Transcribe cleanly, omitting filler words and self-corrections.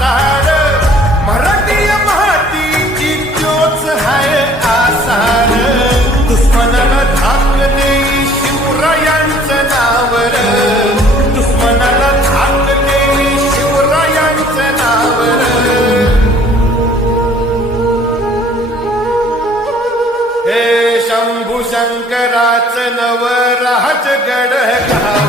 आसाड मराठी मातीची त्योच हाय आसाड दुश्मनाला धाक देई शिवरायांचं नावर दुश्मनाला धाक देई शिवरायांचं नावर हे शंभू शंकराचं नवराजगड घा